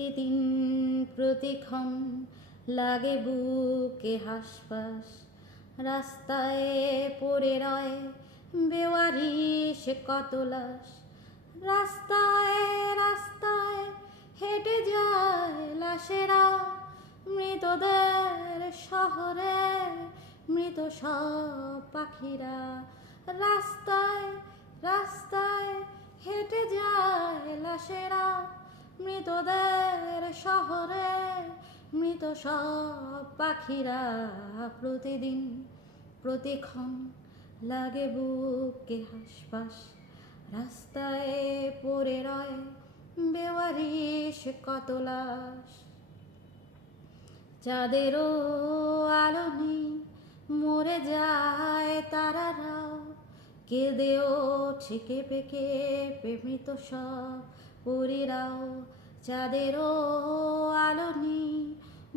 প্রতিদিন প্রতিক্ষণ লাগে বুকে হাসপাস, রাস্তায় পড়ে রয় বেওয়ারিশ কত লাশ। রাস্তায় রাস্তায় হেঁটে যায় লাশেরা, মৃতদের শহরে মৃত সব পাখিরা। রাস্তায় রাস্তায় হেঁটে যায় লাশেরা, মৃতদের শহরে মৃত সব পাখিরা। প্রতিদিন প্রতিক্ষণ লাগে বুকে হাসপাস, রাস্তায় পড়ে রয় বেওয়ারিশ কত লাশ। যাদেরও আলো নেই মরে যায় তারারাও, কেঁদে ওঠে কেঁপে কেঁপে মৃত সব পরীরাও। যাদেরও আলো নেই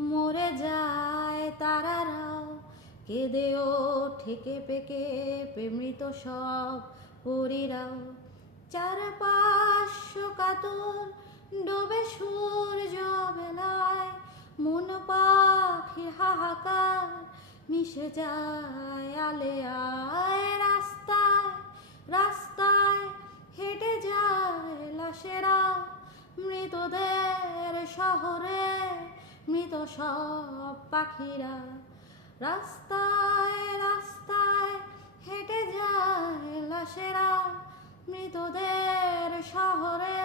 মরে যায় তারারাও, কেঁদে ওঠে কেঁপে কেঁপে মৃত সব পরীরাও। চারপাশ কাতর ডোবে সূর্য বেলায়, মন পাখির হাহাকার মিশে যায় আলে আয়। রাস্তায় রাস্তায় হেঁটে যায় লাশেরা, মৃতদের শহরে মৃত সব পাখিরা। রাস্তায় রাস্তায় হেঁটে যায় লাশেরা, মৃতদের শহরে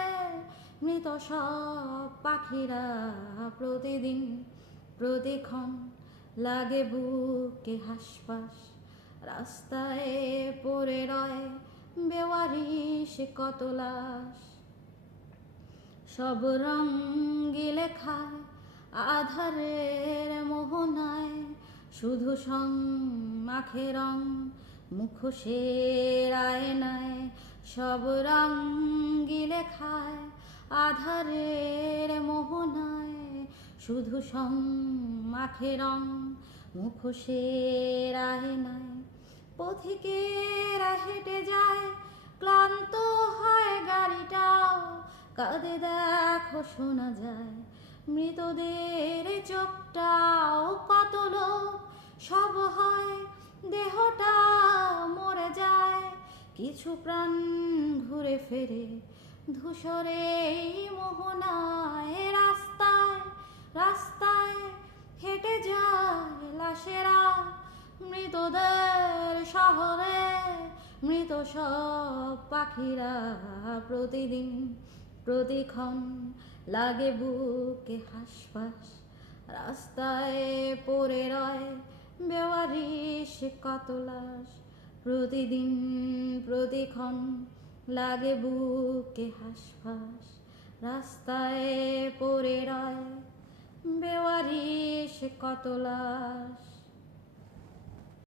মৃত সব পাখিরা। প্রতিদিন প্রতিক্ষণ লাগে বুকে হাসপাস, রাস্তায় পড়ে রয় বেওয়ারিশ কত লাশ। সব রং গিলে খায় আধারের মোহনায়, শুধু সং মাখে রং মুখোশের আয়নায়। সব রং গিলে খায় আধারের মোহনায়, শুধু সং মাখে রং মুখোশের আয়নায়। পথিকেরা হেঁটে যায় ক্লান্ত হয় গাড়িটাও, কাঁদে দেখো শোনা যায় মৃতদের চোখটাও। কত লোক সব হয় দেহটা মরে যায়, কিছু প্রাণ ঘুরে ফেরে ধূসরে মোহনায়। রাস্তায় রাস্তায় হেঁটে যায় লাশেরা, মৃতদের শহরে মৃত সব পাখিরা। প্রতিদিন প্রতিক্ষণ লাগে বুকে হাসপাস, রাস্তায় পড়ে রয় বেওয়ারিশ কত লাশ। প্রতিদিন প্রতিক্ষণ লাগে বুকে হাসপাস, রাস্তায় পড়ে রয় বেওয়ারিশ কত লাশ।